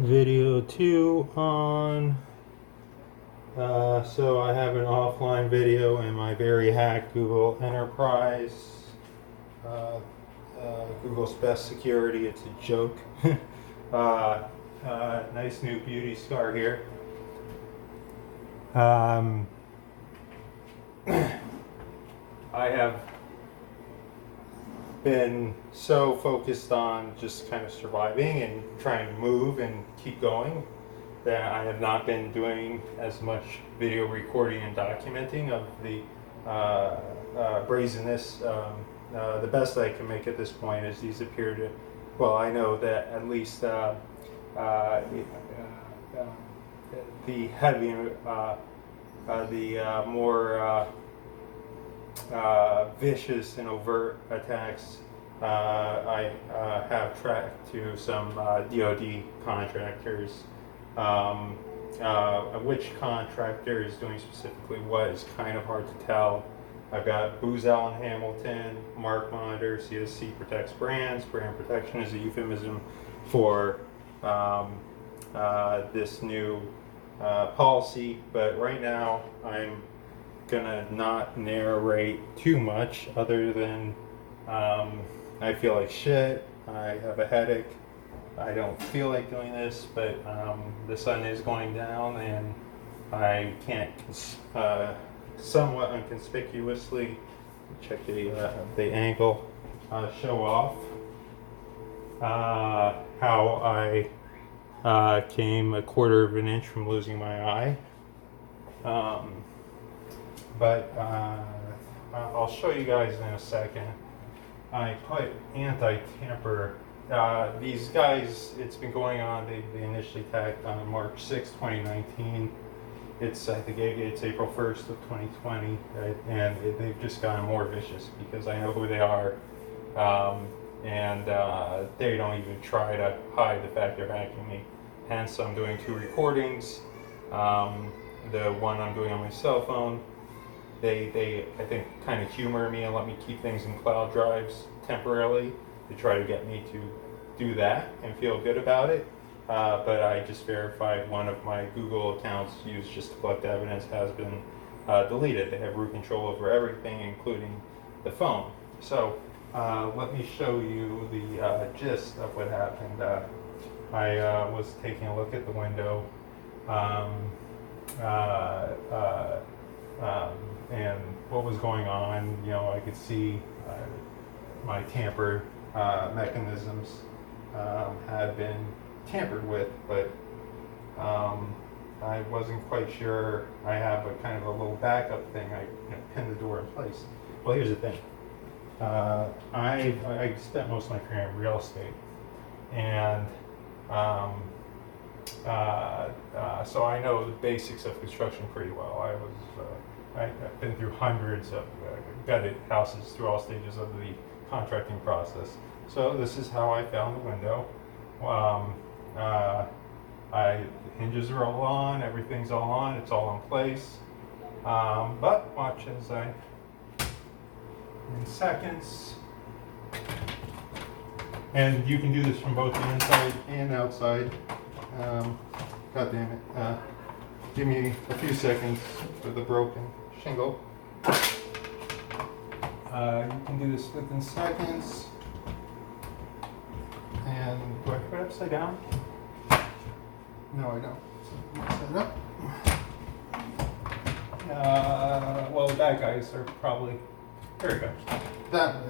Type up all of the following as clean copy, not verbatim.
Video 2 on. So I have an offline video in my very hack Google Enterprise. Uh, Google's best security, it's a joke. Nice new beauty scar here. I have been so focused on just kind of surviving and trying to move and keep going that I have not been doing as much video recording and documenting of the brazenness. The best I can make at this point is these appear to, well, I know that at least the heavy, the more vicious and overt attacks I have tracked to some DoD contractors. Which contractor is doing specifically what is kind of hard to tell. I've got Booz Allen Hamilton, Mark Monitor, CSC protects brands. Brand protection is a euphemism for this new policy, but right now I'm gonna not narrate too much other than I feel like shit, I have a headache, I don't feel like doing this, but the sun is going down and I can't somewhat unconspicuously, check the angle, show off how I came a quarter of an inch from losing my eye. But I'll show you guys in a second. I put anti-tamper. These guys, it's been going on. They initially tagged on March 6, 2019. I think it's April 1st of 2020, right? And they've just gotten more vicious because I know who they are, and they don't even try to hide the fact they're hacking me. Hence, I'm doing 2 recordings. The one I'm doing on my cell phone. They I think kind of humor me and let me keep things in cloud drives temporarily to try to get me to do that and feel good about it. But I just verified one of my Google accounts used just to collect evidence has been deleted. They have root control over everything, including the phone. So let me show you the gist of what happened. I was taking a look at the window. And what was going on, I could see my tamper mechanisms had been tampered with, but I wasn't quite sure. I have a kind of a little backup thing. I pin the door in place. Well, here's the thing. I spent most of my career in real estate, and so I know the basics of construction pretty well. I've been through hundreds of gutted houses through all stages of the contracting process. So this is how I found the window. The hinges are all on, everything's all on, it's all in place. But watch as in seconds. And you can do this from both the inside and outside. God damn it. Give me a few seconds for the broken shingle. You can do this within seconds. And do I put it upside down? No, I don't. Upside up. Well, the bad guys are probably, there we go, that way.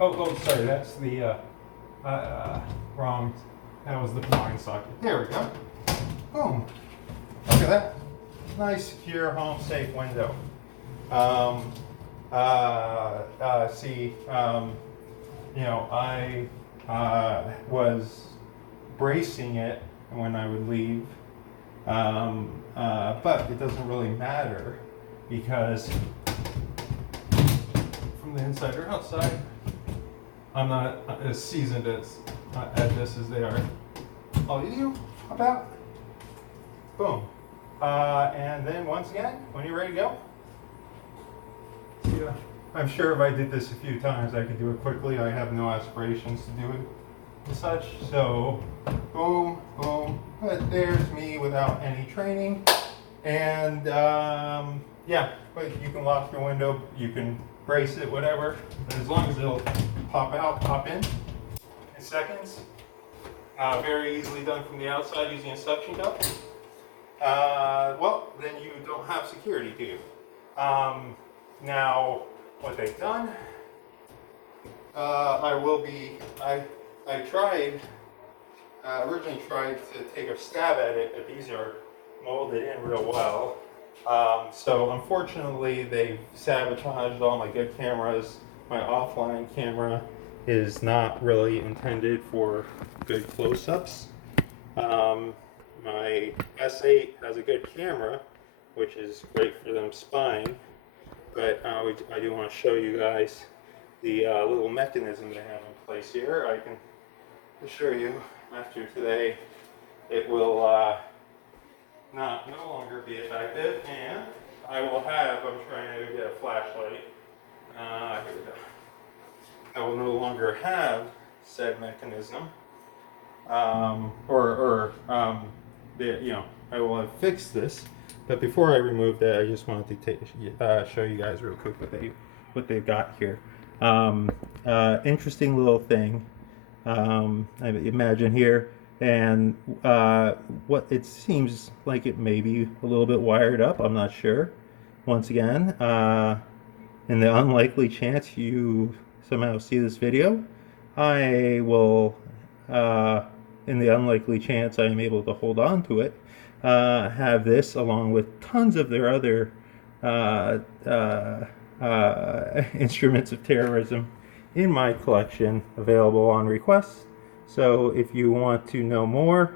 Oh, sorry, that's the wrong, that was the blind socket. There we go. Boom. Look at that. Nice, secure, home safe window. I was bracing it when I would leave, but it doesn't really matter because from the inside or outside, I'm not as seasoned at this as they are. I'll you about. Boom. And then once again, when you're ready to go, I'm sure if I did this a few times, I could do it quickly. I have no aspirations to do it and such. So, boom, boom. But there's me without any training. And yeah, but you can lock your window, you can brace it, whatever. And as long as it'll pop out, pop in seconds. Very easily done from the outside using a suction cup. Well, then you don't have security, do you? Now, what they've done, I tried, originally tried to take a stab at it, but these are molded in real well. So unfortunately, they've sabotaged all my good cameras. My offline camera is not really intended for good close-ups. My S8 has a good camera, which is great for them spying, but I do want to show you guys the little mechanism they have in place here. I can assure you, after today, it will no longer be effective, and I will have, I'm trying to get a flashlight, here we go. I will no longer have said mechanism, I will have fixed this. But before I remove that, I just wanted to show you guys real quick what they've got here. Interesting little thing. I imagine here, and what it seems like it may be a little bit wired up. I'm not sure. Once again, in the unlikely chance you somehow see this video, I will, in the unlikely chance I am able to hold on to it, have this along with tons of their other instruments of terrorism in my collection available on request. So if you want to know more,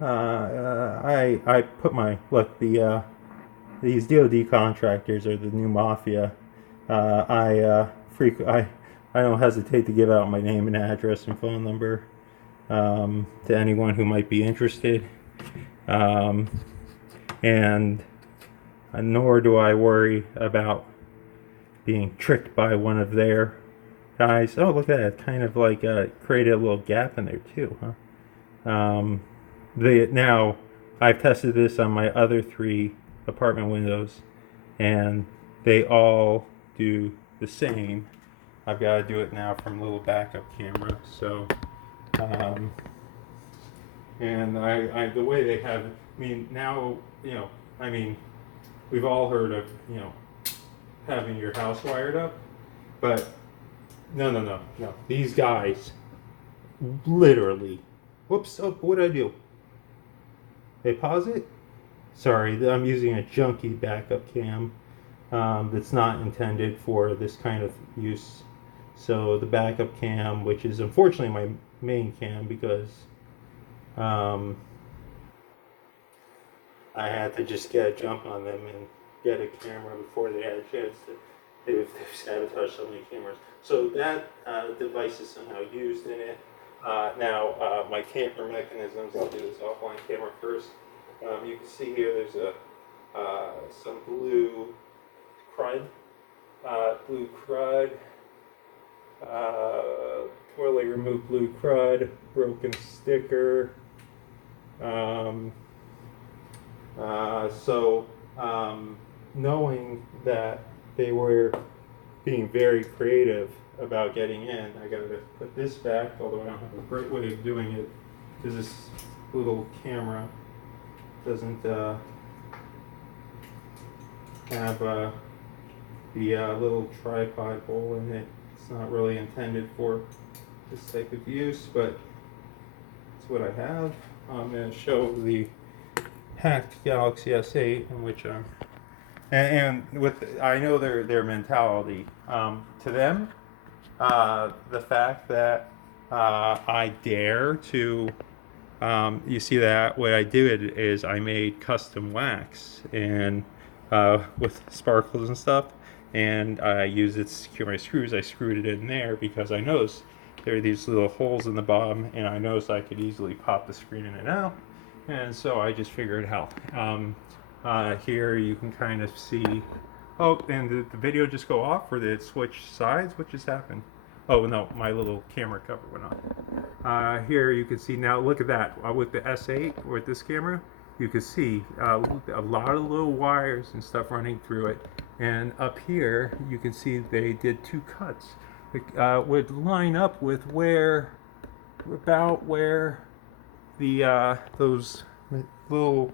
I put my, look, these DoD contractors are the new mafia. I don't hesitate to give out my name and address and phone number to anyone who might be interested. And nor do I worry about being tricked by one of their guys. Oh, look at that. Kind of like created a little gap in there too, huh? Now, I've tested this on my other 3 apartment windows, and they all do the same. I've got to do it now from a little backup camera. So, and the way they have, I mean, now, we've all heard of, having your house wired up, but no. These guys, literally, whoops, oh, what did I do? Hey, pause it? Sorry, I'm using a junky backup cam that's not intended for this kind of use. So the backup cam, which is unfortunately my main cam, because I had to just get a jump on them and get a camera before they had a chance to. They've sabotaged so many cameras. So that device is somehow used in it. Now, my camera mechanisms, I'll do this offline camera first. You can see here there's some blue crud. Poorly removed blue crud, broken sticker. Knowing that they were being very creative about getting in, I gotta put this back, although I don't have a great way of doing it, because this little camera doesn't have the little tripod hole in it. It's not really intended for this type of use, but it's what I have. I'm going to show the hacked Galaxy S8, in which I'm, and with, I know their mentality. To them, the fact that I dare to, you see that what I did is I made custom wax and with sparkles and stuff, and I used it to secure my screws. I screwed it in there because I noticed there are these little holes in the bottom, and I noticed I could easily pop the screen in and out, and so I just figured how. Here you can kind of see Oh, and did the video just go off, or did it switch sides? What just happened? Oh no, my little camera cover went on. Here you can see now. Look at that. With the S8 with this camera, you can see a lot of little wires and stuff running through it. And up here, you can see they did two cuts. Would line up with about where the those little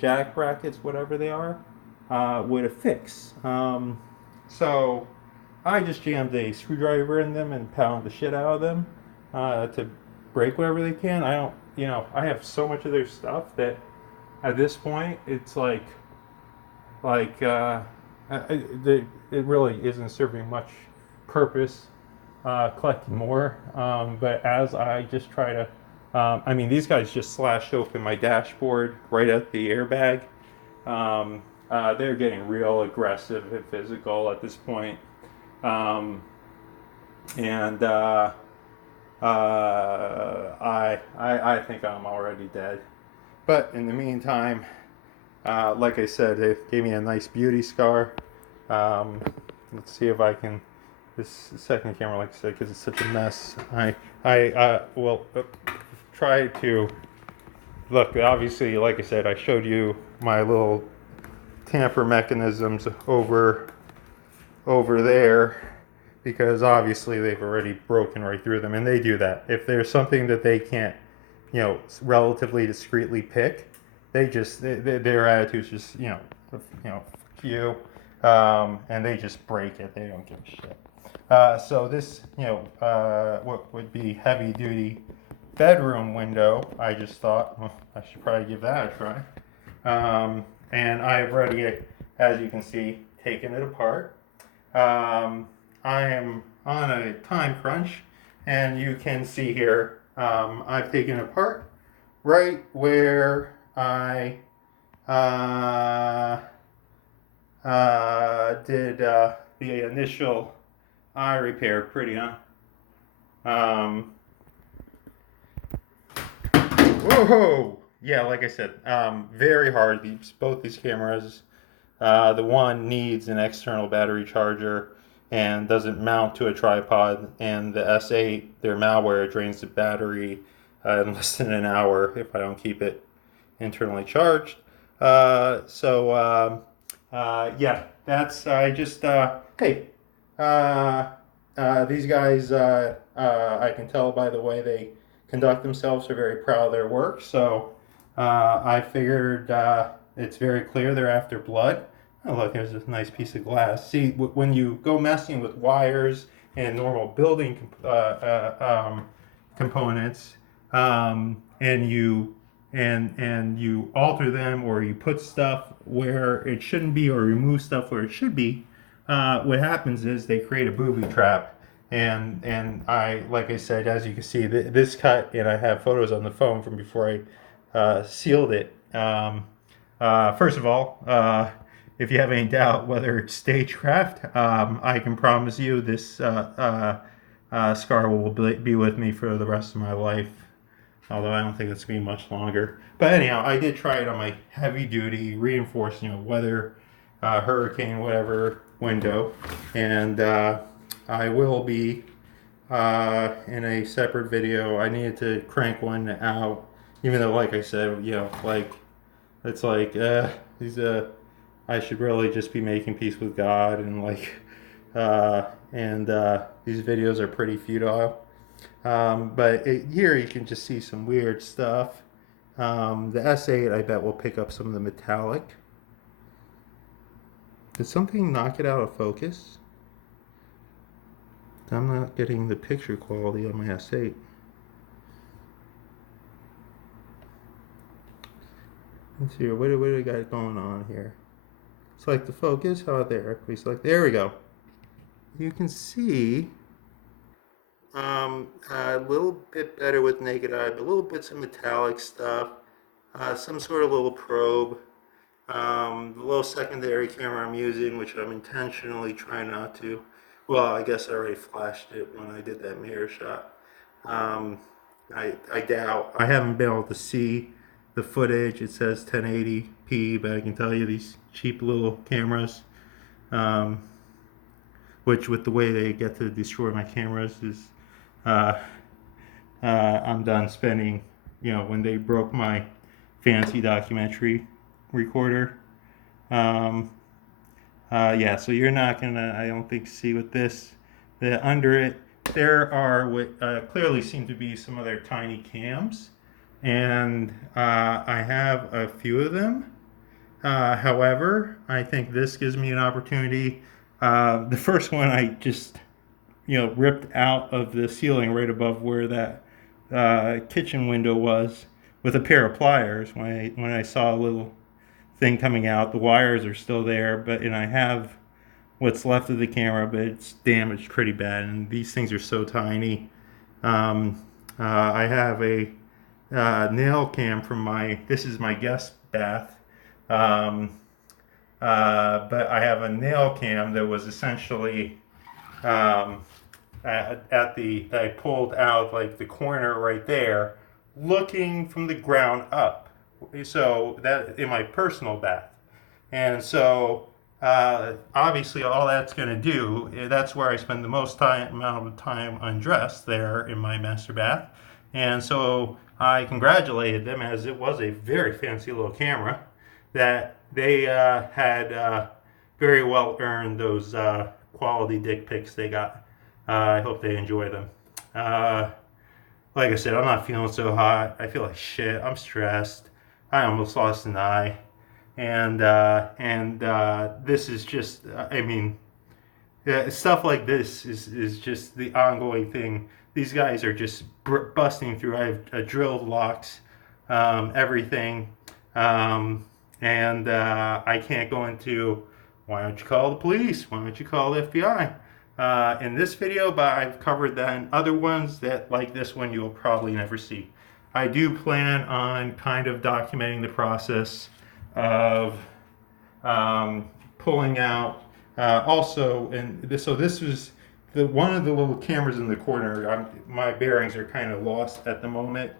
jack brackets, whatever they are, would affix. So I just jammed a screwdriver in them and pounded the shit out of them to break whatever they can. I don't, I have so much of their stuff that at this point it's like it really isn't serving much purpose collecting more. But as I just try to, I mean, these guys just slashed open my dashboard right at the airbag. They're getting real aggressive and physical at this point. And I think I'm already dead. But in the meantime, like I said, it gave me a nice beauty scar. Let's see if I can. This second camera, like I said, because it's such a mess. I will try to look. Obviously, like I said, I showed you my little tamper mechanisms over there, because obviously they've already broken right through them, and they do that. If there's something that they can't, relatively discreetly pick, their attitude's just, fuck you, and they just break it. They don't give a shit. So this, what would be heavy duty bedroom window, I just thought, well, I should probably give that a try. And I've already, as you can see, taken it apart. I am on a time crunch, and you can see here, I've taken it apart right where I did the initial eye repair. Pretty, huh? Whoa! Yeah, like I said, very hard. Both these cameras, the one needs an external battery charger and doesn't mount to a tripod, and the S8, their malware drains the battery in less than an hour if I don't keep it internally charged. Yeah, that's, I just, hey, these guys, I can tell by the way they conduct themselves, are very proud of their work. So I figured it's very clear they're after blood. Oh, look, there's this nice piece of glass. See, when you go messing with wires and normal building components, and you alter them, or you put stuff where it shouldn't be, or remove stuff where it should be, what happens is they create a booby trap. And I, like I said, as you can see, this cut, and I have photos on the phone from before I sealed it. First of all, if you have any doubt whether it's stagecraft, I can promise you this scar will be with me for the rest of my life. Although I don't think it's going to be much longer. But anyhow, I did try it on my heavy-duty, reinforced, weather, hurricane, whatever window. And I will be in a separate video. I needed to crank one out, even though, like I said, it's like these I should really just be making peace with God, and these videos are pretty futile. But here you can just see some weird stuff. The S8, I bet, will pick up some of the metallic. Did something knock it out of focus? I'm not getting the picture quality on my S8. Let's see, what do we got going on here? Select the focus. How about there? We select. There we go. You can see a little bit better with naked eye, but little bits of metallic stuff. Some sort of little probe. The little secondary camera I'm using, which I'm intentionally trying not to. Well, I guess I already flashed it when I did that mirror shot. I doubt. I haven't been able to see the footage. It says 1080p, but I can tell you these cheap little cameras, um, which with the way they get to destroy my cameras is, uh, I'm done spending, when they broke my fancy documentary recorder. Um, yeah, so you're not gonna, I don't think, see with this, that under it, there are what clearly seem to be some of their tiny cams, and I have a few of them. However, I think this gives me an opportunity. The first one I just, ripped out of the ceiling right above where that kitchen window was with a pair of pliers. When I saw a little thing coming out, the wires are still there, and I have what's left of the camera, but it's damaged pretty bad. And these things are so tiny. I have a nail cam from this is my guest bath. Um, but I have a nail cam that was essentially um, that I pulled out like the corner right there, looking from the ground up. So that in my personal bath, and so obviously all that's going to do, that's where I spend the most amount of time undressed there in my master bath. And so I congratulated them, as it was a very fancy little camera, that they had very well earned those quality dick pics they got. I hope they enjoy them. Like I said, I'm not feeling so hot. I feel like shit. I'm stressed. I almost lost an eye. And this is just, I mean, stuff like this is just the ongoing thing. These guys are just busting through. I have drilled locks, everything. And I can't go into, why don't you call the police? Why don't you call the FBI? In this video, but I've covered that in other ones that, like this one, you'll probably never see. I do plan on kind of documenting the process of pulling out. Also, so this was one of the little cameras in the corner. My bearings are kind of lost at the moment,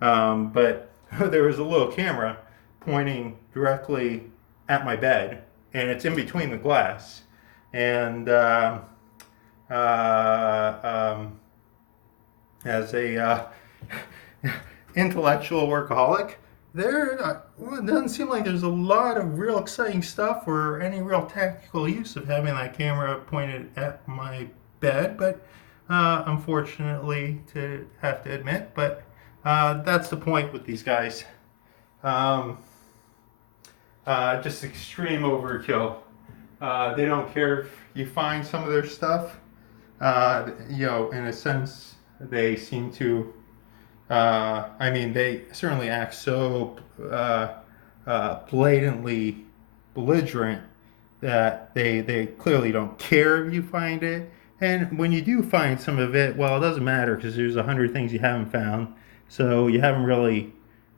but there was a little camera pointing directly at my bed, and it's in between the glass. And as a intellectual workaholic, it doesn't seem like there's a lot of real exciting stuff or any real tactical use of having that camera pointed at my bed, but unfortunately, to have to admit, but that's the point with these guys. Just extreme overkill. They don't care if you find some of their stuff. In a sense, they seem to. I mean, they certainly act so blatantly belligerent that they clearly don't care if you find it. And when you do find some of it, well, it doesn't matter because there's 100 things you haven't found. So you haven't really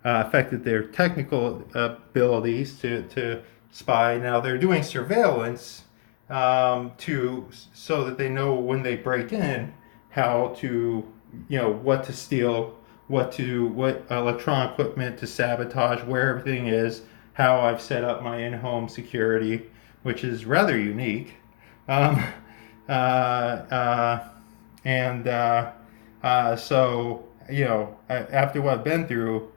affected their technical abilities to spy. Now they're doing surveillance so that they know when they break in how to, what to steal, what electronic equipment to sabotage, where everything is, how I've set up my in-home security, which is rather unique. So after what I've been through,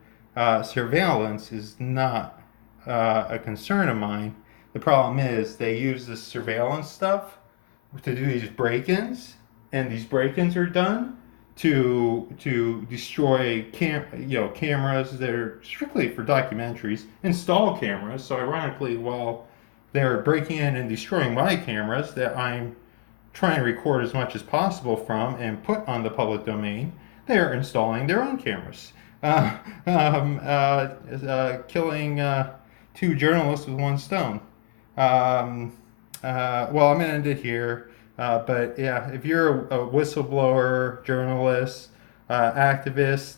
surveillance is not a concern of mine. The problem is they use this surveillance stuff to do these break-ins, and these break-ins are done to destroy cameras that are strictly for documentaries, install cameras. So ironically, while they're breaking in and destroying my cameras that I'm trying to record as much as possible from and put on the public domain, they're installing their own cameras, killing two journalists with one stone. Well, I'm going to end it here. But yeah, if you're a whistleblower, journalist, activist,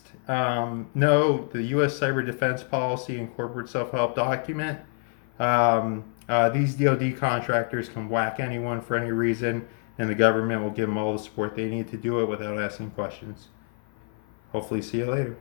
know the U.S. Cyber Defense Policy and Corporate Self-Help document. These DoD contractors can whack anyone for any reason, and the government will give them all the support they need to do it without asking questions. Hopefully see you later.